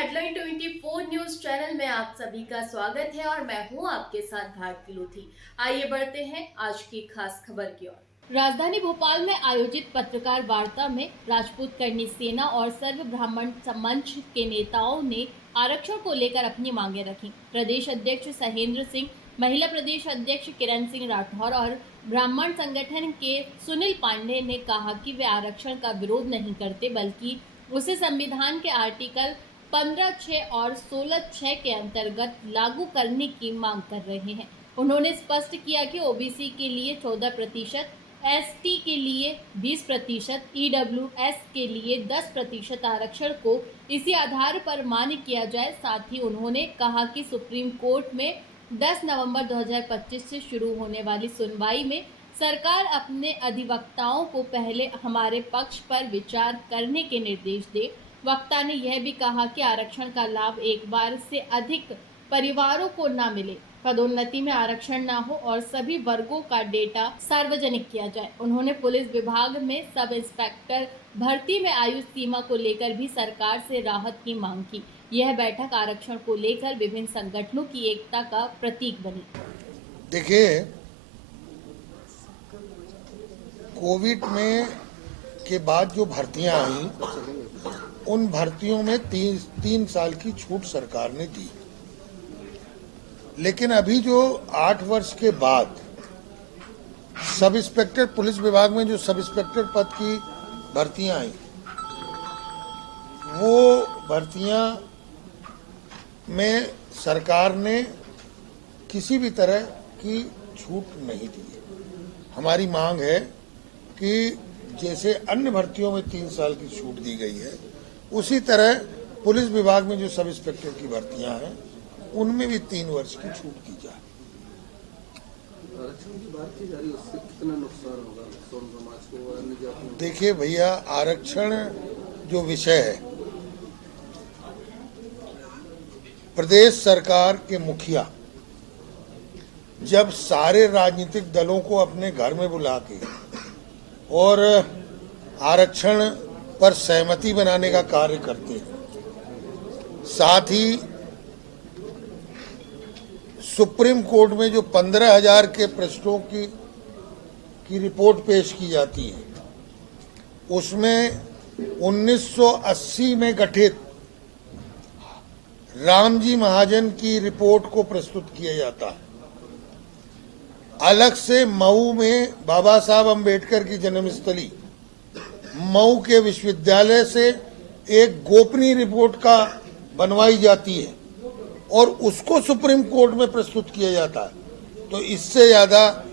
Headline 24 news channel में आप सभी का स्वागत है और मैं हूं आपके साथ भारती लोधी। आइए बढ़ते हैं आज की खास खबर की ओर। राजधानी भोपाल में आयोजित पत्रकार वार्ता में राजपूत करनी सेना और सर्व ब्राह्मण मंच के नेताओं ने आरक्षण को लेकर अपनी मांगे रखी। प्रदेश अध्यक्ष सहेंद्र सिंह, महिला प्रदेश अध्यक्ष किरण सिंह राठौर और ब्राह्मण संगठन के सुनील पांडे ने कहा कि वे आरक्षण का विरोध नहीं करते, बल्कि उसे संविधान के आर्टिकल 15(6) और 16(6) के अंतर्गत लागू करने की मांग कर रहे हैं। उन्होंने स्पष्ट किया कि ओबीसी के लिए 14%, एसटी के लिए 20%, ईडब्ल्यूएस के लिए 10% आरक्षण को इसी आधार पर मान्य किया जाए। साथ ही उन्होंने कहा कि सुप्रीम कोर्ट में 10 नवंबर 2025 से शुरू होने वाली सुनवाई में सरकार अपने अधिवक्ताओं को पहले हमारे पक्ष पर विचार करने के निर्देश दे। वक्ता ने यह भी कहा कि आरक्षण का लाभ एक बार से अधिक परिवारों को न मिले, पदोन्नति में आरक्षण न हो और सभी वर्गों का डेटा सार्वजनिक किया जाए। उन्होंने पुलिस विभाग में सब इंस्पेक्टर भर्ती में आयु सीमा को लेकर भी सरकार से राहत की मांग की। यह बैठक आरक्षण को लेकर विभिन्न संगठनों की एकता का प्रतीक बनी। देखिए, कोविड में के बाद जो भर्तियां आई, उन भर्तियों में तीन साल की छूट सरकार ने दी। लेकिन अभी जो 8 वर्ष के बाद सब इंस्पेक्टर पुलिस विभाग में जो सब इंस्पेक्टर पद की भर्तियां आई, वो भर्तियां में सरकार ने किसी भी तरह की छूट नहीं दी। हमारी मांग है कि जैसे अन्य भर्तियों में 3 साल की छूट दी गई है, उसी तरह पुलिस विभाग में जो सब इंस्पेक्टर की भर्तियां हैं, उनमें भी 3 वर्ष की छूट दी जाए। आरक्षण की बात की जा रही है, उससे कितना नुकसान होगा सोम समाज को, अन्य जातियों को? देखिए भैया, आरक्षण जो विषय है, प्रदेश सरकार के मुखिया जब सारे राजनीतिक दलों को अपने घर में बुला के और आरक्षण पर सहमति बनाने का कार्य करते हैं, साथ ही सुप्रीम कोर्ट में जो 15,000 के प्रश्नों की रिपोर्ट पेश की जाती है, उसमें 1980 में गठित रामजी महाजन की रिपोर्ट को प्रस्तुत किया जाता है। अलग से मऊ में बाबा साहब अंबेडकर की जन्मस्थली मऊ के विश्वविद्यालय से एक गोपनीय रिपोर्ट का बनवाई जाती है और उसको सुप्रीम कोर्ट में प्रस्तुत किया जाता है। तो इससे ज्यादा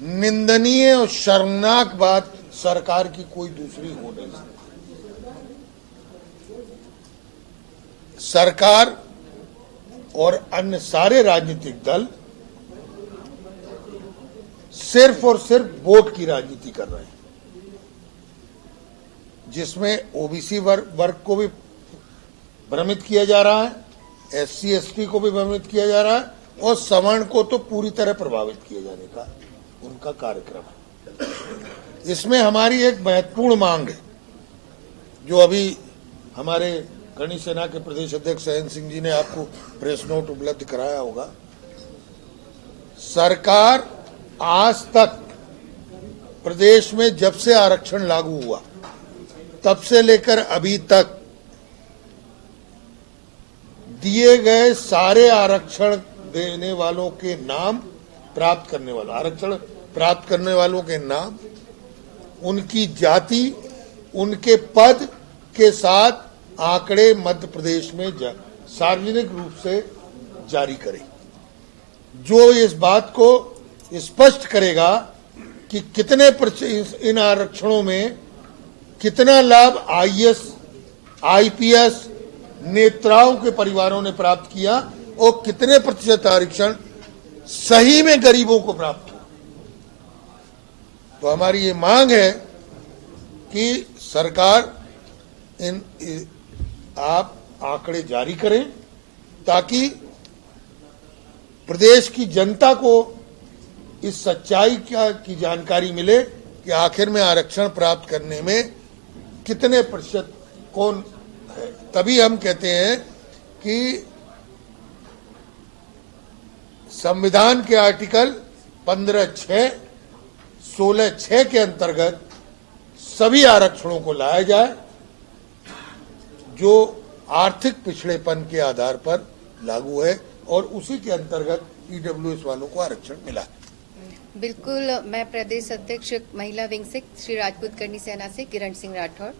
निंदनीय और शर्मनाक बात सरकार की कोई दूसरी हो नहीं सकती। सरकार और अन्य सारे राजनीतिक दल सिर्फ और सिर्फ वोट की राजनीति कर रहे हैं, जिसमें ओबीसी वर्ग को भी भ्रमित किया जा रहा है, एससी एसटी को भी भ्रमित किया जा रहा है और सवर्ण को तो पूरी तरह प्रभावित किए जाने का उनका कार्यक्रम है। इसमें हमारी एक महत्वपूर्ण मांग है, जो अभी हमारे करनी सेना के प्रदेश अध्यक्ष सहेंद्र सिंह जी ने आपको प्रेस नोट उपलब्ध कराया होगा। सरकार आज तक प्रदेश में जब से आरक्षण लागू हुआ, तब से लेकर अभी तक दिए गए सारे आरक्षण देने वालों के नाम, प्राप्त करने वालों, आरक्षण प्राप्त करने वालों के नाम, उनकी जाति, उनके पद के साथ आंकड़े मध्य प्रदेश में सार्वजनिक रूप से जारी करें, जो इस बात को स्पष्ट करेगा कि कितने इन आरक्षणों में कितना लाभ आईएएस, आईपीएस नेताओं के परिवारों ने प्राप्त किया और कितने प्रतिशत आरक्षण सही में गरीबों को प्राप्त हुआ। तो हमारी ये मांग है कि सरकार आप आंकड़े जारी करें, ताकि प्रदेश की जनता को इस सच्चाई की जानकारी मिले कि आखिर में आरक्षण प्राप्त करने में कितने प्रतिशत कौन तभी हम कहते हैं कि संविधान के आर्टिकल 15(6), 16(6) के अंतर्गत सभी आरक्षणों को लाया जाए जो आर्थिक पिछड़ेपन के आधार पर लागू है, और उसी के अंतर्गत ईडब्ल्यूएस वालों को आरक्षण मिला है। बिल्कुल, मैं प्रदेश अध्यक्ष महिला विंग से श्री राजपूत करनी सेना से किरण सिंह राठौर।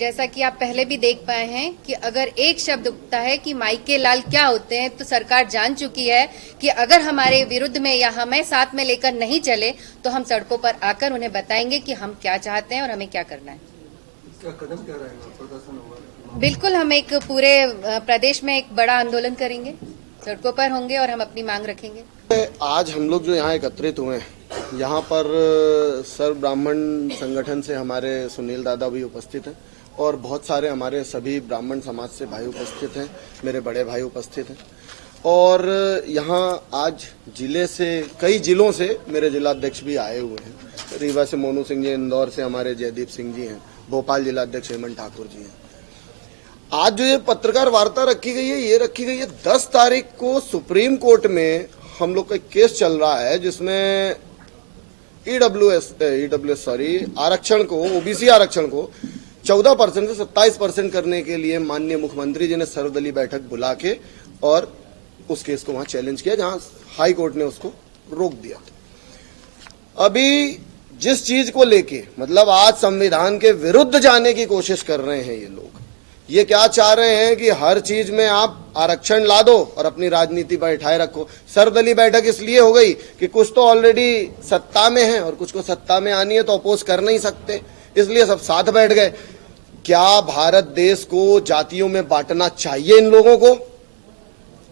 जैसा कि आप पहले भी देख पाए हैं कि अगर एक शब्द उगता है कि मायके लाल क्या होते हैं, तो सरकार जान चुकी है कि अगर हमारे विरुद्ध में या हमें साथ में लेकर नहीं चले तो हम सड़कों पर आकर उन्हें बताएंगे कि हम क्या चाहते हैं और हमें क्या करना है। इसका कदम क्या रहेगा? प्रदर्शन होगा? बिल्कुल, हम एक पूरे प्रदेश में एक बड़ा आंदोलन करेंगे, सड़कों पर होंगे और हम अपनी मांग रखेंगे। आज हम लोग जो यहाँ एकत्रित हुए हैं, यहाँ पर सर्व ब्राह्मण संगठन से हमारे सुनील दादा भी उपस्थित हैं और बहुत सारे हमारे सभी ब्राह्मण समाज से भाई उपस्थित हैं, मेरे बड़े भाई उपस्थित हैं। और यहाँ आज जिले से, कई जिलों से मेरे जिलाध्यक्ष भी आए हुए हैं। रीवा से मोनू सिंह जी, इंदौर से हमारे जयदीप सिंह जी हैं, भोपाल जिलाध्यक्ष हेमंत ठाकुर जी हैं। आज जो ये पत्रकार वार्ता रखी गई है, ये रखी गई है 10 तारीख को सुप्रीम कोर्ट में हम लोग का एक केस चल रहा है जिसमें ईडब्ल्यूएस आरक्षण को, ओबीसी आरक्षण को 14% से 27% करने के लिए माननीय मुख्यमंत्री जी ने सर्वदलीय बैठक बुला के और उस केस को वहां चैलेंज किया, जहां हाई कोर्ट ने उसको रोक दिया। अभी जिस चीज को लेके, मतलब आज संविधान के विरुद्ध जाने की कोशिश कर रहे हैं ये लोग, ये क्या चाह रहे हैं कि हर चीज में आप आरक्षण ला दो और अपनी राजनीति बैठाए रखो। सर्वदलीय बैठक इसलिए हो गई कि कुछ तो ऑलरेडी सत्ता में है और कुछ को सत्ता में आनी है, तो अपोज कर नहीं सकते, इसलिए सब साथ बैठ गए। क्या भारत देश को जातियों में बांटना चाहिए इन लोगों को?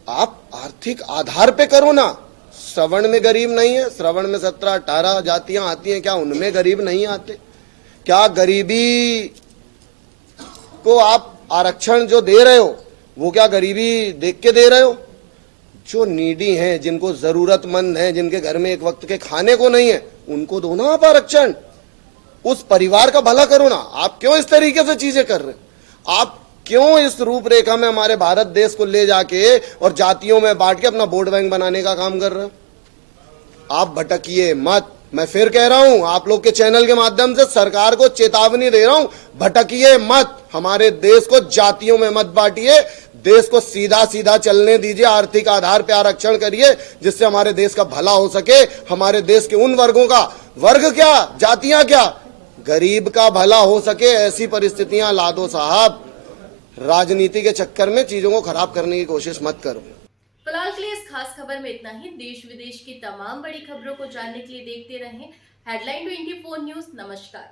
आप आर्थिक आधार पे करो ना। श्रवण में गरीब नहीं है, श्रवण में 17-18 जातियां आती हैं, क्या उनमें गरीब नहीं आते? क्या गरीबी को आप आरक्षण जो दे रहे हो वो क्या गरीबी देख के दे रहे हो? जो नीडी हैं, जिनको जरूरतमंद हैं, जिनके घर में एक वक्त के खाने को नहीं है, उनको दो ना आप आरक्षण। उस परिवार का भला करो ना। आप क्यों इस तरीके से चीजें कर रहे हैं? आप क्यों इस रूपरेखा में हमारे भारत देश को ले जाके और जातियों में बांट के अपना वोट बैंक बनाने का काम कर रहे हो? आप भटकिए मत। मैं फिर कह रहा हूं, आप लोग के चैनल के माध्यम से सरकार को चेतावनी दे रहा हूं, भटकिए मत। हमारे देश को जातियों में मत बांटिए, देश को सीधा सीधा चलने दीजिए, आर्थिक आधार पे आरक्षण करिए जिससे हमारे देश का भला हो सके। हमारे देश के उन वर्गों का, वर्ग क्या, जातियां क्या, गरीब का भला हो सके, ऐसी परिस्थितियां ला दो साहब। राजनीति के चक्कर में चीजों को खराब करने की कोशिश मत करो। फिलहाल के लिए इस खास खबर में इतना ही। देश विदेश की तमाम बड़ी खबरों को जानने के लिए देखते रहें हेडलाइन 24 न्यूज। नमस्कार।